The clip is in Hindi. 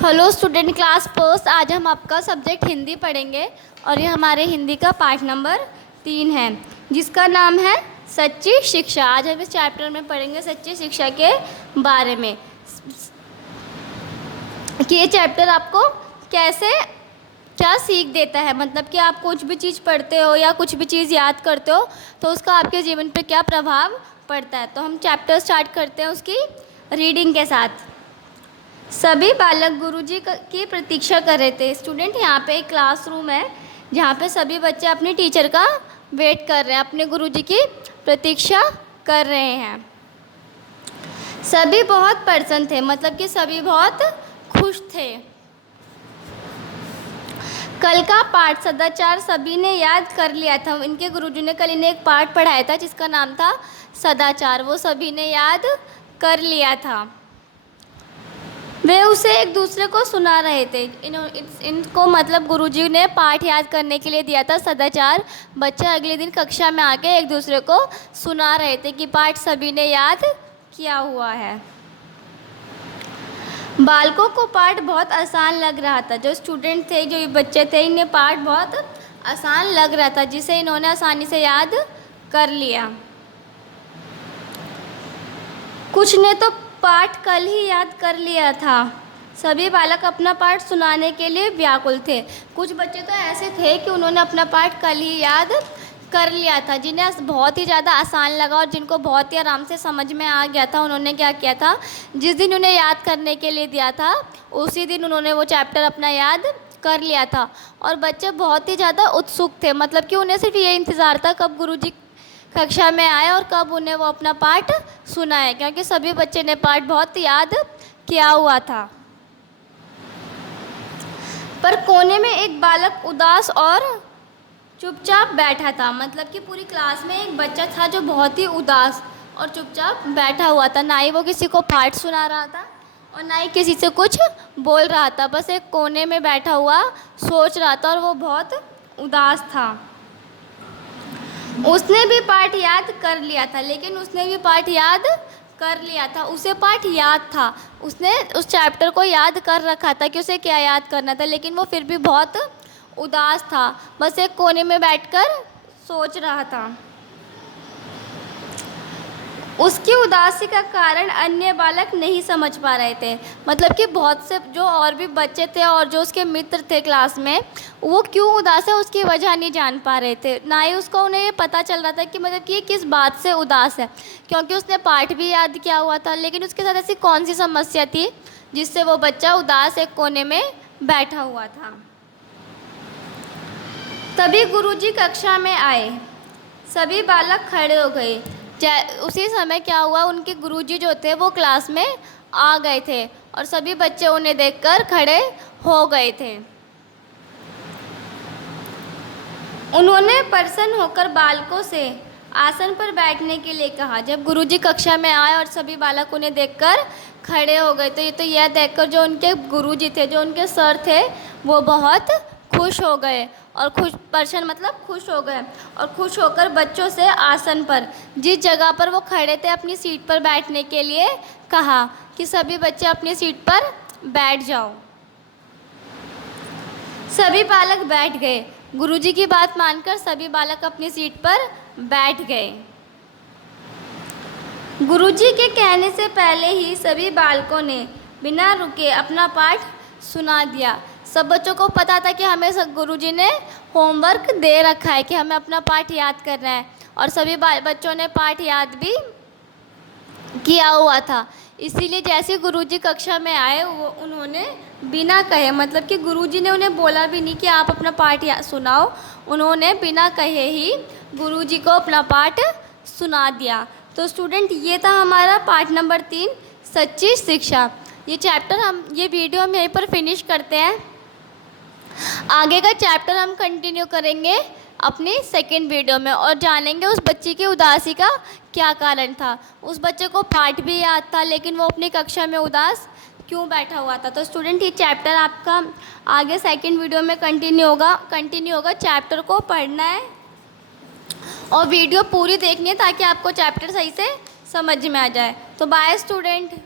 Hello student, class first. आज हम आपका सब्जेक्ट हिंदी पढ़ेंगे और ये हमारे हिंदी का पार्ट नंबर 3 है जिसका नाम है सच्ची शिक्षा। आज हम इस चैप्टर में पढ़ेंगे सच्ची शिक्षा के बारे में कि ये चैप्टर आपको कैसे क्या सीख देता है। मतलब कि आप कुछ भी चीज़ पढ़ते हो या कुछ भी चीज़ याद करते हो तो उसका आपके जीवन पर क्या प्रभाव पड़ता है। तो हम चैप्टर स्टार्ट करते हैं उसकी रीडिंग के साथ। सभी बालक गुरुजी की प्रतीक्षा कर रहे थे। स्टूडेंट, यहाँ पे एक क्लासरूम है जहाँ पे सभी बच्चे अपने टीचर का वेट कर रहे हैं, अपने गुरुजी की प्रतीक्षा कर रहे हैं। सभी बहुत प्रसन्न थे, मतलब कि सभी बहुत खुश थे। कल का पाठ सदाचार सभी ने याद कर लिया था। इनके गुरुजी ने कल इन्हें एक पाठ पढ़ाया था जिसका नाम था सदाचार, वो सभी ने याद कर लिया था। वे उसे एक दूसरे को सुना रहे थे। इनको मतलब गुरुजी ने पाठ याद करने के लिए दिया था सदाचार। बच्चे अगले दिन कक्षा में आके एक दूसरे को सुना रहे थे कि पाठ सभी ने याद किया हुआ है। बालकों को पाठ बहुत आसान लग रहा था। जो स्टूडेंट थे, जो बच्चे थे, इन्हें पाठ बहुत आसान लग रहा था जिसे इन्होंने आसानी से याद कर लिया। कुछ ने तो पाठ कल ही याद कर लिया था। सभी बालक अपना पाठ सुनाने के लिए व्याकुल थे। कुछ बच्चे तो ऐसे थे कि उन्होंने अपना पाठ कल ही याद कर लिया था, जिन्हें बहुत ही ज़्यादा आसान लगा और जिनको बहुत ही आराम से समझ में आ गया था। उन्होंने क्या किया था, जिस दिन उन्हें याद करने के लिए दिया था उसी दिन उन्होंने वो चैप्टर अपना याद कर लिया था। और बच्चे बहुत ही ज़्यादा उत्सुक थे, मतलब कि उन्हें सिर्फ ये इंतज़ार था कब गुरुजी कक्षा में आए और कब उन्हें वो अपना पाठ सुनाए, क्योंकि सभी बच्चे ने पाठ बहुत याद किया हुआ था। पर कोने में एक बालक उदास और चुपचाप बैठा था। मतलब कि पूरी क्लास में एक बच्चा था जो बहुत ही उदास और चुपचाप बैठा हुआ था। ना ही वो किसी को पाठ सुना रहा था और ना ही किसी से कुछ बोल रहा था। बस एक कोने में बैठा हुआ सोच रहा था और वो बहुत उदास था। उसने भी पाठ याद कर लिया था, लेकिन उसने भी पाठ याद कर लिया था। उसे पाठ याद था, उसने उस चैप्टर को याद कर रखा था कि उसे क्या याद करना था, लेकिन वो फिर भी बहुत उदास था। बस एक कोने में बैठकर सोच रहा था। उसकी उदासी का कारण अन्य बालक नहीं समझ पा रहे थे। मतलब कि बहुत से जो और भी बच्चे थे और जो उसके मित्र थे क्लास में, वो क्यों उदास है उसकी वजह नहीं जान पा रहे थे। ना ही उसको उन्हें ये पता चल रहा था कि मतलब कि ये किस बात से उदास है, क्योंकि उसने पाठ भी याद किया हुआ था, लेकिन उसके साथ ऐसी कौन सी समस्या थी जिससे वो बच्चा उदास एक कोने में बैठा हुआ था। तभी गुरुजी कक्षा में आए। सभी बालक खड़े हो गए। उसी समय क्या हुआ, उनके गुरुजी जो थे वो क्लास में आ गए थे और सभी बच्चे उन्हें देखकर खड़े हो गए थे। उन्होंने प्रसन्न होकर बालकों से आसन पर बैठने के लिए कहा। जब गुरुजी कक्षा में आए और सभी बालक उन्हें देखकर खड़े हो गए तो यह देखकर जो उनके गुरुजी थे, जो उनके सर थे, वो बहुत खुश हो गए और प्रसन्न मतलब खुश हो गए और खुश होकर बच्चों से आसन पर, जिस जगह पर वो खड़े थे, अपनी सीट पर बैठने के लिए कहा कि सभी बच्चे अपनी सीट पर बैठ जाओ। सभी बालक बैठ गए। गुरुजी की बात मानकर सभी बालक अपनी सीट पर बैठ गए। गुरुजी के कहने से पहले ही सभी बालकों ने बिना रुके अपना पाठ सुना दिया। सब बच्चों को पता था कि हमें गुरुजी ने होमवर्क दे रखा है कि हमें अपना पाठ याद करना है, और सभी बच्चों ने पाठ याद भी किया हुआ था। इसीलिए जैसे गुरुजी कक्षा में आए उन्होंने बिना कहे, मतलब कि गुरुजी ने उन्हें बोला भी नहीं कि आप अपना पाठ सुनाओ, उन्होंने बिना कहे ही गुरुजी को अपना पाठ सुना दिया। तो स्टूडेंट, ये था हमारा पाठ नंबर 3 सच्ची शिक्षा। ये वीडियो हम यहीं पर फिनिश करते हैं। आगे का चैप्टर हम कंटिन्यू करेंगे अपनी सेकेंड वीडियो में और जानेंगे उस बच्चे की उदासी का क्या कारण था। उस बच्चे को पाठ भी याद था, लेकिन वो अपनी कक्षा में उदास क्यों बैठा हुआ था। तो स्टूडेंट, ये चैप्टर आपका आगे सेकेंड वीडियो में कंटिन्यू होगा। चैप्टर को पढ़ना है और वीडियो पूरी देखनी है ताकि आपको चैप्टर सही से समझ में आ जाए। तो बाय स्टूडेंट।